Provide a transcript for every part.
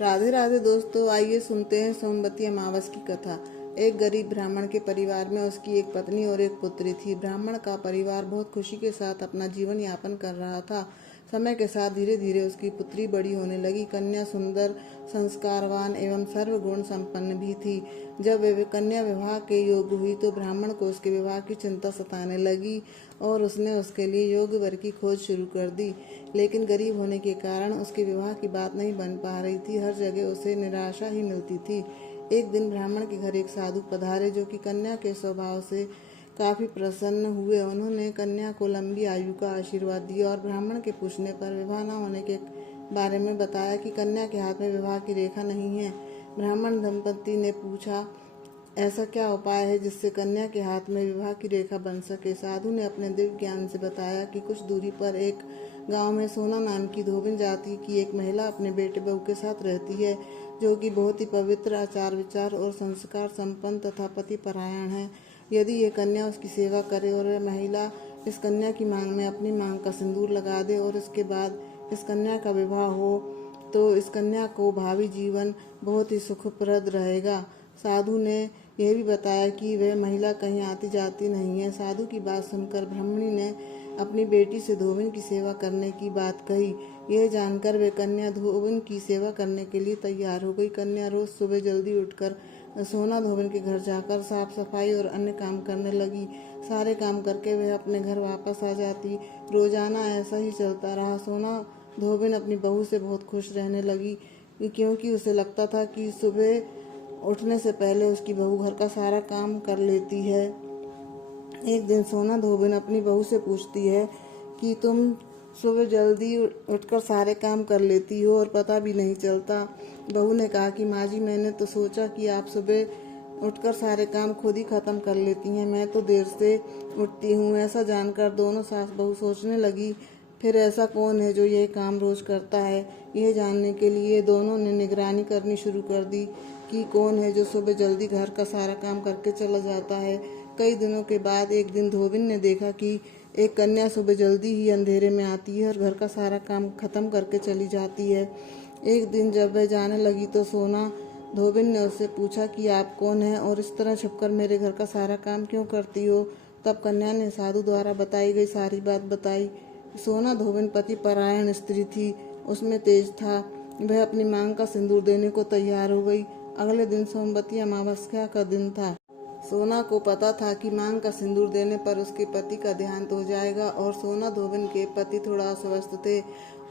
राधे राधे दोस्तों, आइए सुनते हैं सोमवती अमावस की कथा। एक गरीब ब्राह्मण के परिवार में उसकी एक पत्नी और एक पुत्री थी। ब्राह्मण का परिवार बहुत खुशी के साथ अपना जीवन यापन कर रहा था। समय के साथ धीरे धीरे उसकी पुत्री बड़ी होने लगी। कन्या सुंदर, संस्कारवान एवं सर्वगुण संपन्न भी थी। जब वे कन्या विवाह के योग्य हुई तो ब्राह्मण को उसके विवाह की चिंता सताने लगी और उसने उसके लिए योग्य वर की खोज शुरू कर दी। लेकिन गरीब होने के कारण उसके विवाह की बात नहीं बन पा रही थी। हर जगह उसे निराशा ही मिलती थी। एक दिन ब्राह्मण के घर एक साधु पधारे जो कि कन्या के स्वभाव से काफी प्रसन्न हुए। उन्होंने कन्या को लंबी आयु का आशीर्वाद दिया और ब्राह्मण के पूछने पर विवाह न होने के बारे में बताया कि कन्या के हाथ में विवाह की रेखा नहीं है। ब्राह्मण दंपति ने पूछा, ऐसा क्या उपाय है जिससे कन्या के हाथ में विवाह की रेखा बन सके। साधु ने अपने दिव्य ज्ञान से बताया कि कुछ दूरी पर एक गांव में सोना नाम की धोबिन जाति की एक महिला अपने बेटे बहू के साथ रहती है, जो कि बहुत ही पवित्र, आचार विचार और संस्कार संपन्न तथा पति परायण है। यदि ये कन्या उसकी सेवा करे और वह महिला इस कन्या की मांग में अपनी मांग का सिंदूर लगा दे और इसके बाद इस कन्या का विवाह हो तो इस कन्या को भावी जीवन बहुत ही सुखप्रद रहेगा। साधु ने यह भी बताया कि वह महिला कहीं आती जाती नहीं है। साधु की बात सुनकर ब्राह्मणी ने अपनी बेटी से धोबिन की सेवा करने की बात कही। यह जानकर वे कन्या धोबिन की सेवा करने के लिए तैयार हो गई। कन्या रोज सुबह जल्दी उठकर सोना धोबिन के घर जाकर साफ सफाई और अन्य काम करने लगी। सारे काम करके वह अपने घर वापस आ जाती। रोजाना ऐसा ही चलता रहा। सोना धोबिन अपनी बहू से बहुत खुश रहने लगी, क्योंकि उसे लगता था कि सुबह उठने से पहले उसकी बहू घर का सारा काम कर लेती है। एक दिन सोना धोबिन अपनी बहू से पूछती है कि तुम सुबह जल्दी उठकर सारे काम कर लेती हो और पता भी नहीं चलता। बहू ने कहा कि माँ जी, मैंने तो सोचा कि आप सुबह उठकर सारे काम खुद ही खत्म कर लेती हैं, मैं तो देर से उठती हूँ। ऐसा जानकर दोनों सास बहू सोचने लगी, फिर ऐसा कौन है जो ये काम रोज करता है। यह जानने के लिए दोनों ने निगरानी करनी शुरू कर दी कि कौन है जो सुबह जल्दी घर का सारा काम करके चला जाता है। कई दिनों के बाद एक दिन धोबिन ने देखा कि एक कन्या सुबह जल्दी ही अंधेरे में आती है और घर का सारा काम खत्म करके चली जाती है। एक दिन जब वह जाने लगी तो सोना धोबिन ने उससे पूछा कि आप कौन हैं और इस तरह छुपकर मेरे घर का सारा काम क्यों करती हो। तब कन्या ने साधु द्वारा बताई गई सारी बात बताई। सोना धोबिन पति परायण स्त्री थी, उसमें तेज था। वह अपनी मांग का सिंदूर देने को तैयार हो गई। अगले दिन सोमवती अमावस्या का दिन था। सोना को पता था कि मांग का सिंदूर देने पर उसके पति का देहांत हो जाएगा और सोना धोबिन के पति थोड़ा अस्वस्थ थे।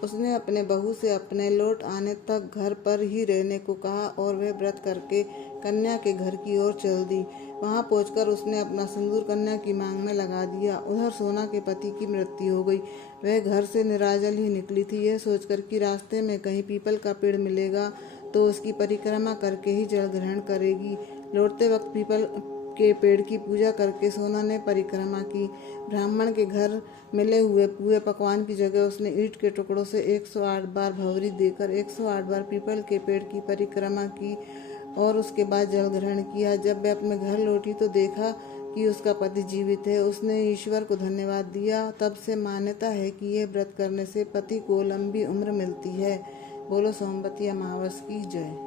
उसने अपने बहू से अपने लौट आने तक घर पर ही रहने को कहा और वह व्रत करके कन्या के घर की ओर चल दी। वहां पहुंचकर उसने अपना सिंदूर कन्या की मांग में लगा दिया। उधर सोना के पति की मृत्यु हो गई। वह घर से निराजल ही निकली थी, यह सोचकर कि रास्ते में कहीं पीपल का पेड़ मिलेगा तो उसकी परिक्रमा करके ही जल ग्रहण करेगी। लौटते वक्त पीपल के पेड़ की पूजा करके सोना ने परिक्रमा की। ब्राह्मण के घर मिले हुए पूरे पकवान की जगह उसने ईंट के टुकड़ों से 108 बार भंवरी देकर 108 बार पीपल के पेड़ की परिक्रमा की और उसके बाद जल ग्रहण किया। जब वह अपने घर लौटी तो देखा कि उसका पति जीवित है। उसने ईश्वर को धन्यवाद दिया। तब से मान्यता है कि यह व्रत करने से पति को लंबी उम्र मिलती है। बोलो सोमवती अमावस की जय।